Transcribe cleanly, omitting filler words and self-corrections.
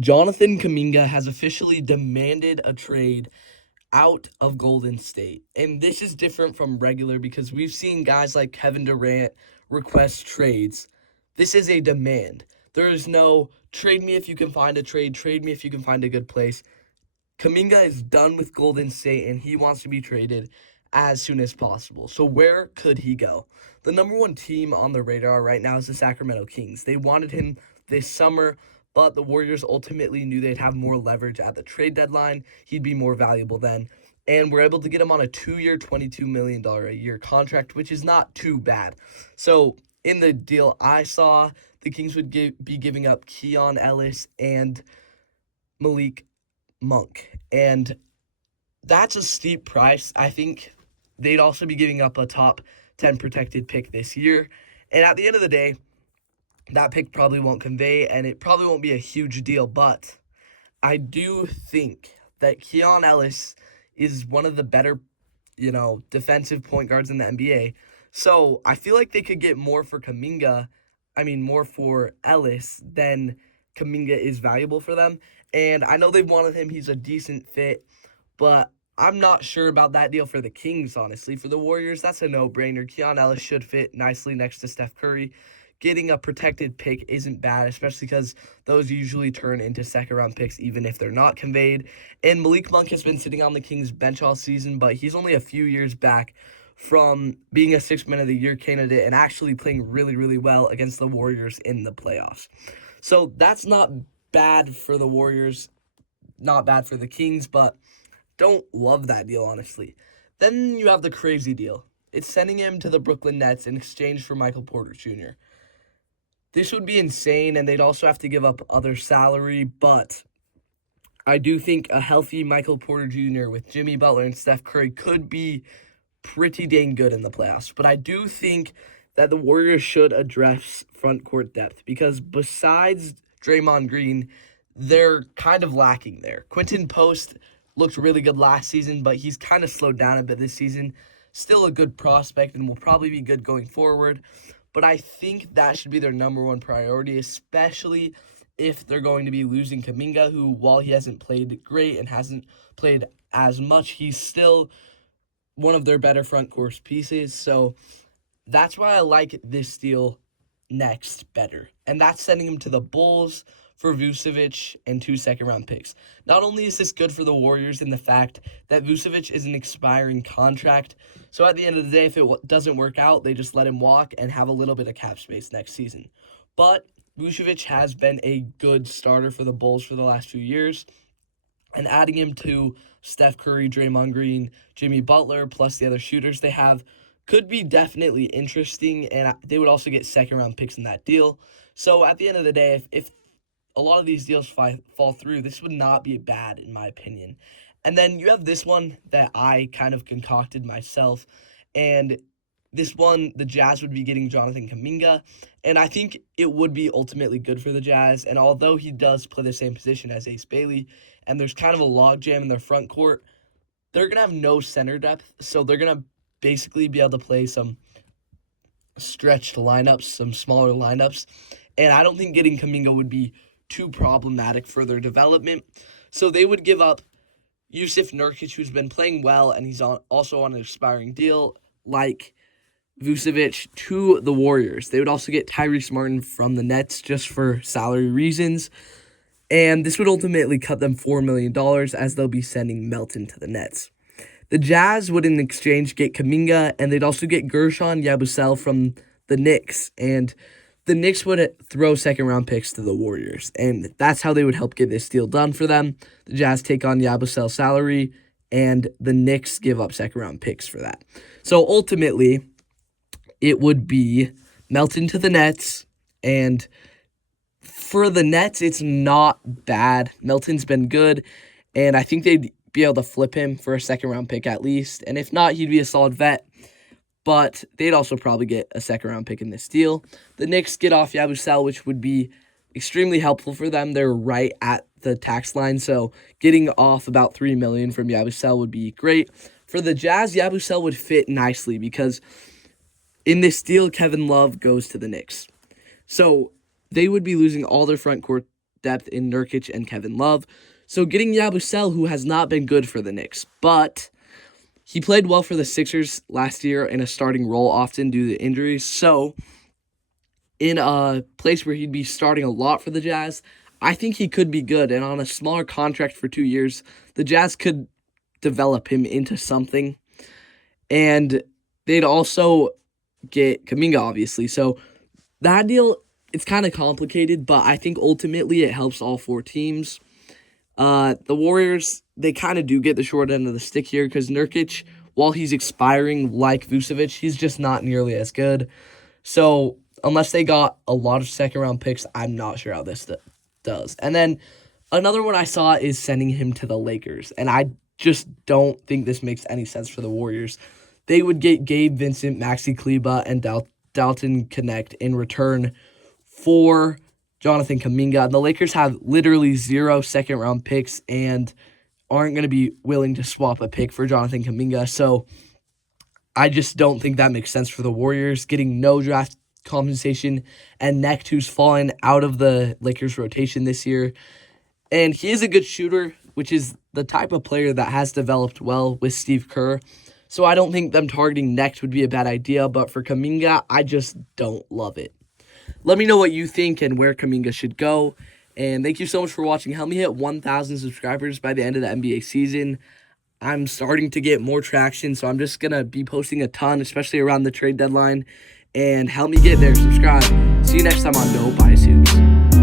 Jonathan Kuminga has officially demanded a trade out of Golden State. And this is different from regular because we've seen guys like Kevin Durant request trades. This is a demand. There is no trade me if you can find a trade me if you can find a good place. Kuminga is done with Golden State and he wants to be traded as soon as possible. So where could he go? The number one team on the radar right now is the Sacramento Kings. They wanted him this summer, but the Warriors ultimately knew they'd have more leverage at the trade deadline. He'd be more valuable then. And we're able to get him on a 2-year, $22 million a year contract, which is not too bad. So in the deal I saw, the Kings would be giving up Keon Ellis and Malik Monk. And that's a steep price. I think they'd also be giving up a top 10 protected pick this year. And at the end of the day, that pick probably won't convey and it probably won't be a huge deal. But I do think that Keon Ellis is one of the better, defensive point guards in the NBA. So I feel like they could get more for more for Ellis than Kuminga is valuable for them. And I know they've wanted him. He's a decent fit, but I'm not sure about that deal for the Kings, honestly. For the Warriors, that's a no-brainer. Keon Ellis should fit nicely next to Steph Curry. Getting a protected pick isn't bad, especially because those usually turn into second-round picks even if they're not conveyed. And Malik Monk has been sitting on the Kings bench all season, but he's only a few years back from being a Sixth Man of the Year candidate and actually playing really, really well against the Warriors in the playoffs. So that's not bad for the Warriors, not bad for the Kings, but don't love that deal, honestly. Then you have the crazy deal. It's sending him to the Brooklyn Nets in exchange for Michael Porter Jr. This would be insane, and they'd also have to give up other salary, but I do think a healthy Michael Porter Jr. with Jimmy Butler and Steph Curry could be pretty dang good in the playoffs. But I do think that the Warriors should address front court depth because besides Draymond Green, they're kind of lacking there. Quentin Post looked really good last season, but he's kind of slowed down a bit this season. Still a good prospect and will probably be good going forward. But I think that should be their number one priority, especially if they're going to be losing Kuminga, who, while he hasn't played great and hasn't played as much, he's still one of their better front court pieces. So that's why I like this deal next better. And that's sending him to the Bulls for Vucevic and 2 second-round picks. Not only is this good for the Warriors in the fact that Vucevic is an expiring contract, so at the end of the day, if it doesn't work out, they just let him walk and have a little bit of cap space next season. But Vucevic has been a good starter for the Bulls for the last few years, and adding him to Steph Curry, Draymond Green, Jimmy Butler, plus the other shooters they have could be definitely interesting, and they would also get second-round picks in that deal. So at the end of the day, if a lot of these deals fall through, this would not be bad in my opinion. And then you have this one that I kind of concocted myself, and this one, the Jazz would be getting Jonathan Kuminga, and I think it would be ultimately good for the Jazz. And although he does play the same position as Ace Bailey, and there's kind of a logjam in their front court, they're going to have no center depth, so they're going to basically be able to play some stretched lineups, some smaller lineups, and I don't think getting Kuminga would be too problematic for their development. So they would give up Yusuf Nurkic, who's been playing well, and he's also on an expiring deal, like Vucevic, to the Warriors. They would also get Tyrese Martin from the Nets just for salary reasons, and this would ultimately cut them $4 million as they'll be sending Melton to the Nets. The Jazz would in exchange get Kuminga, and they'd also get Gershon Yabusele from the Knicks, and the Knicks would throw second-round picks to the Warriors, and that's how they would help get this deal done for them. The Jazz take on Yabusele's salary, and the Knicks give up second-round picks for that. So ultimately, it would be Melton to the Nets, and for the Nets, it's not bad. Melton's been good, and I think they'd be able to flip him for a second-round pick at least, and if not, he'd be a solid vet. But they'd also probably get a second-round pick in this deal. The Knicks get off Yabusele, which would be extremely helpful for them. They're right at the tax line, so getting off about $3 million from Yabusele would be great. For the Jazz, Yabusele would fit nicely because in this deal, Kevin Love goes to the Knicks. So they would be losing all their front court depth in Nurkic and Kevin Love. So getting Yabusele, who has not been good for the Knicks, but he played well for the Sixers last year in a starting role often due to injuries. So in a place where he'd be starting a lot for the Jazz, I think he could be good. And on a smaller contract for 2 years, the Jazz could develop him into something. And they'd also get Kuminga, obviously. So that deal, it's kind of complicated, but I think ultimately it helps all 4 teams. The Warriors, they kind of do get the short end of the stick here because Nurkic, while he's expiring like Vucevic, he's just not nearly as good. So unless they got a lot of second-round picks, I'm not sure how this does. And then another one I saw is sending him to the Lakers, and I just don't think this makes any sense for the Warriors. They would get Gabe Vincent, Maxi Kleber, and Dalton Connect in return for Jonathan Kuminga. And the Lakers have literally 0 second-round picks and aren't going to be willing to swap a pick for Jonathan Kuminga. So I just don't think that makes sense for the Warriors, getting no draft compensation, and Necht, who's fallen out of the Lakers rotation this year. And he is a good shooter, which is the type of player that has developed well with Steve Kerr. So I don't think them targeting Necht would be a bad idea, but for Kuminga, I just don't love it. Let me know what you think and where Kuminga should go. And thank you so much for watching. Help me hit 1,000 subscribers by the end of the NBA season. I'm starting to get more traction, so I'm just going to be posting a ton, especially around the trade deadline. And help me get there. Subscribe. See you next time on No Bias Hoops.